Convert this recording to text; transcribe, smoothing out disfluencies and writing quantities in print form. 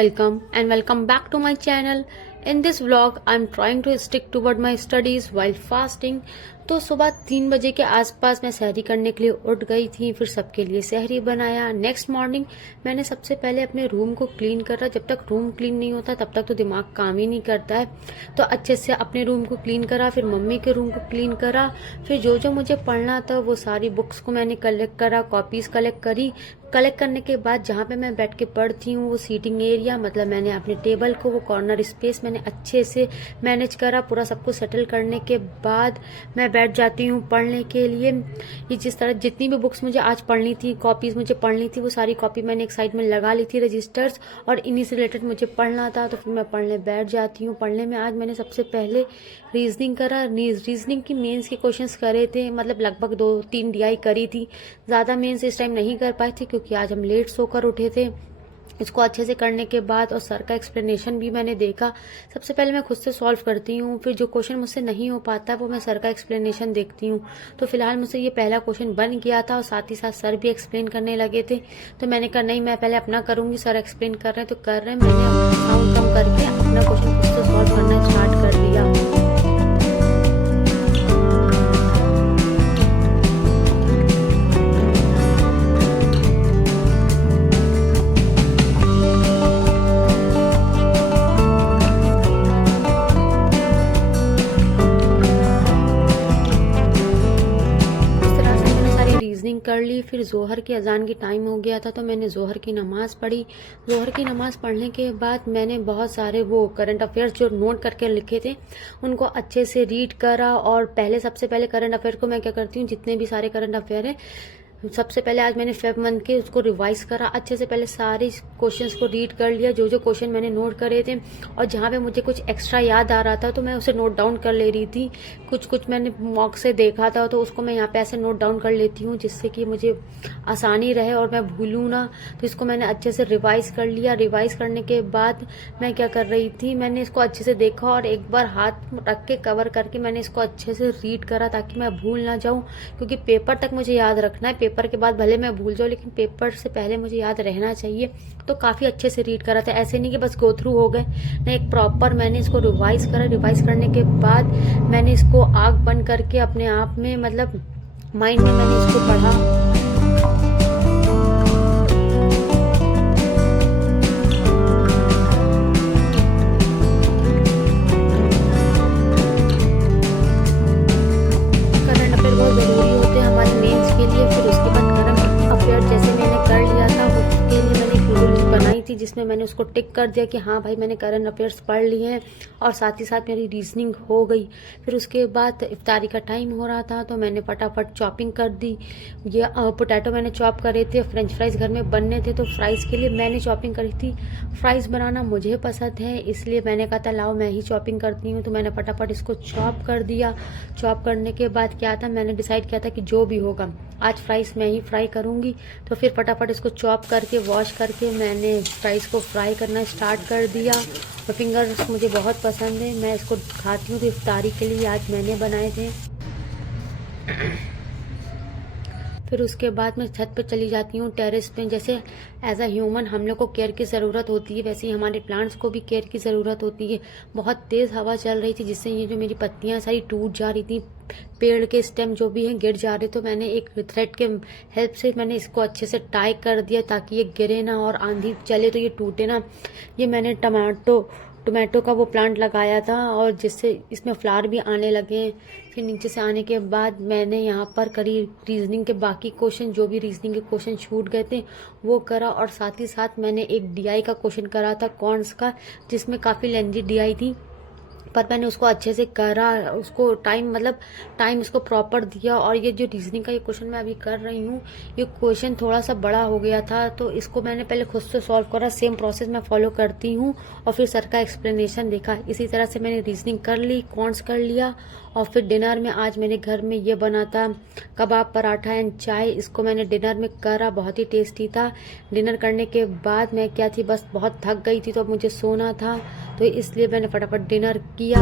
welcome back to my channel. In this vlog, I'm trying to stick toward my studies while fasting. तो सुबह 3 बजे के आसपास मैं सहरी करने के लिए उठ गई थी, फिर सबके लिए सहरी बनाया। नेक्स्ट मॉर्निंग मैंने सबसे पहले अपने रूम को क्लीन करा। जब तक रूम क्लीन नहीं होता तब तक तो दिमाग काम ही नहीं करता है। तो अच्छे से अपने रूम को क्लीन करा, फिर मम्मी के रूम को क्लीन करा, फिर जो जो मुझे पढ़ना था वो सारी बुक्स को मैंने कलेक्ट करा, कॉपीज कलेक्ट करी। कलेक्ट करने के बाद जहाँ पे मैं बैठ के पढ़ती हूँ वो सीटिंग एरिया, मतलब मैंने अपने टेबल को, वो कॉर्नर स्पेस मैंने अच्छे से मैनेज करा। पूरा सब कुछ सेटल करने के बाद मैं बैठ जाती हूँ पढ़ने के लिए। ये जिस तरह जितनी भी बुक्स मुझे आज पढ़नी थी, कॉपीज मुझे पढ़नी थी, वो सारी कॉपी मैंने एक साइड में लगा ली थी, रजिस्टर्स, और इन्हीं से रिलेटेड मुझे पढ़ना था। तो फिर मैं पढ़ने बैठ जाती हूँ। पढ़ने में आज मैंने सबसे पहले रीजनिंग करा। रीजनिंग की मेंस के क्वेश्चंस करे थे, मतलब लगभग 2-3 डीआई करी थी। ज़्यादा मेंस इस टाइम नहीं कर पाई थी क्योंकि आज हम लेट सोकर उठे थे। इसको अच्छे से करने के बाद और सर का एक्सप्लेनेशन भी मैंने देखा। सबसे पहले मैं खुद से सॉल्व करती हूँ, फिर जो क्वेश्चन मुझसे नहीं हो पाता वो मैं सर का एक्सप्लेनेशन देखती हूँ। तो फिलहाल मुझसे ये पहला क्वेश्चन बन गया था और साथ ही साथ सर भी एक्सप्लेन करने लगे थे। तो मैंने कहा नहीं, मैं पहले अपना करूंगी, सर एक्सप्लेन कर रहे हैं तो कर रहे हैं। मैंने साउंड कम करके अपना क्वेश्चन खुद से सॉल्व करना स्टार्ट कर दिया। कर ली। फिर जोहर की अजान की टाइम हो गया था तो मैंने जोहर की नमाज पढ़ी। जोहर की नमाज पढ़ने के बाद मैंने बहुत सारे वो करंट अफेयर्स जो नोट करके लिखे थे उनको अच्छे से रीड करा। और सबसे पहले करंट अफेयर को मैं क्या करती हूँ, जितने भी सारे करंट अफेयर है सबसे पहले आज मैंने फेब मंथ के उसको रिवाइज करा। अच्छे से पहले सारे क्वेश्चंस को रीड कर लिया, जो जो क्वेश्चन मैंने नोट करे थे, और जहाँ पे मुझे कुछ एक्स्ट्रा याद आ रहा था तो मैं उसे नोट डाउन कर ले रही थी। कुछ मैंने मॉक से देखा था तो उसको मैं यहाँ पे ऐसे नोट डाउन कर लेती हूँ जिससे कि मुझे आसानी रहे और मैं भूलूँ ना। तो इसको मैंने अच्छे से रिवाइज कर लिया। रिवाइज करने के बाद मैं क्या कर रही थी, मैंने इसको अच्छे से देखा और एक बार हाथ रख के कवर करके मैंने इसको अच्छे से रीड करा ताकि मैं भूल ना जाऊँ, क्योंकि पेपर तक मुझे याद रखना है। पेपर के बाद भले मैं भूल जाऊं लेकिन पेपर से पहले मुझे याद रहना चाहिए। तो काफी अच्छे से रीड करा था, ऐसे नहीं कि बस गो थ्रू हो गए ना, एक प्रॉपर मैंने इसको रिवाइज करा। रिवाइज करने के बाद मैंने इसको आंख बंद करके अपने आप में, मतलब माइंड में मैंने इसको पढ़ा। जिसमें मैंने उसको टिक कर दिया कि हाँ भाई मैंने करंट अफेयर्स पढ़ लिए हैं, और साथ ही साथ मेरी रीजनिंग हो गई। फिर उसके बाद इफ्तारी का टाइम हो रहा था तो मैंने फटाफट चॉपिंग कर दी। ये पोटैटो मैंने चॉप करे थे, फ्रेंच फ्राइज घर में बनने थे तो फ्राइज के लिए मैंने चॉपिंग करी थी। फ्राइज बनाना मुझे पसंद है इसलिए मैंने कहा था लाओ मैं ही चॉपिंग करती हूँ। तो मैंने फटाफट इसको चॉप कर दिया। चॉप करने के बाद क्या था, मैंने डिसाइड किया था कि जो भी होगा आज फ्राइज मैं ही फ्राई करूंगी। तो फिर फटाफट इसको चॉप करके वॉश करके मैंने फ्राइज को फ्राई करना स्टार्ट कर दिया। और फिंगर्स मुझे बहुत पसंद है, मैं इसको खाती हूँ। तो इफ्तारी के लिए आज मैंने बनाए थे। फिर उसके बाद मैं छत पे चली जाती हूँ, टेरेस पे। जैसे एज अ ह्यूमन हम लोग को केयर की ज़रूरत होती है, वैसे ही हमारे प्लांट्स को भी केयर की ज़रूरत होती है। बहुत तेज़ हवा चल रही थी जिससे ये जो मेरी पत्तियाँ सारी टूट जा रही थी, पेड़ के स्टेम जो भी हैं गिर जा रहे। तो मैंने एक थ्रेड के हेल्प से मैंने इसको अच्छे से टाई कर दिया ताकि ये गिरे ना और आंधी चले तो ये टूटे ना। ये मैंने टोमेटो का वो प्लांट लगाया था और जिससे इसमें फ्लावर भी आने लगे हैं। फिर नीचे से आने के बाद मैंने यहाँ पर करी रीजनिंग के बाकी क्वेश्चन, जो भी रीजनिंग के क्वेश्चन छूट गए थे वो करा। और साथ ही साथ मैंने एक डीआई का क्वेश्चन करा था कॉर्न्स का, जिसमें काफ़ी लेंथी डीआई थी, पर मैंने उसको अच्छे से करा। उसको टाइम इसको प्रॉपर दिया। और ये जो रीजनिंग का ये क्वेश्चन मैं अभी कर रही हूँ, ये क्वेश्चन थोड़ा सा बड़ा हो गया था तो इसको मैंने पहले खुद से सॉल्व करा। सेम प्रोसेस मैं फॉलो करती हूँ और फिर सर का एक्सप्लेनेशन देखा। इसी तरह से मैंने रीजनिंग कर ली, कॉर्न्स कर लिया। और फिर डिनर में आज मेरे घर में ये बना था कबाब, पराठा एंड चाय। इसको मैंने डिनर में करा, बहुत ही टेस्टी था। डिनर करने के बाद मैं क्या थी, बस बहुत थक गई थी तो अब मुझे सोना था, तो इसलिए मैंने फटाफट डिनर किया।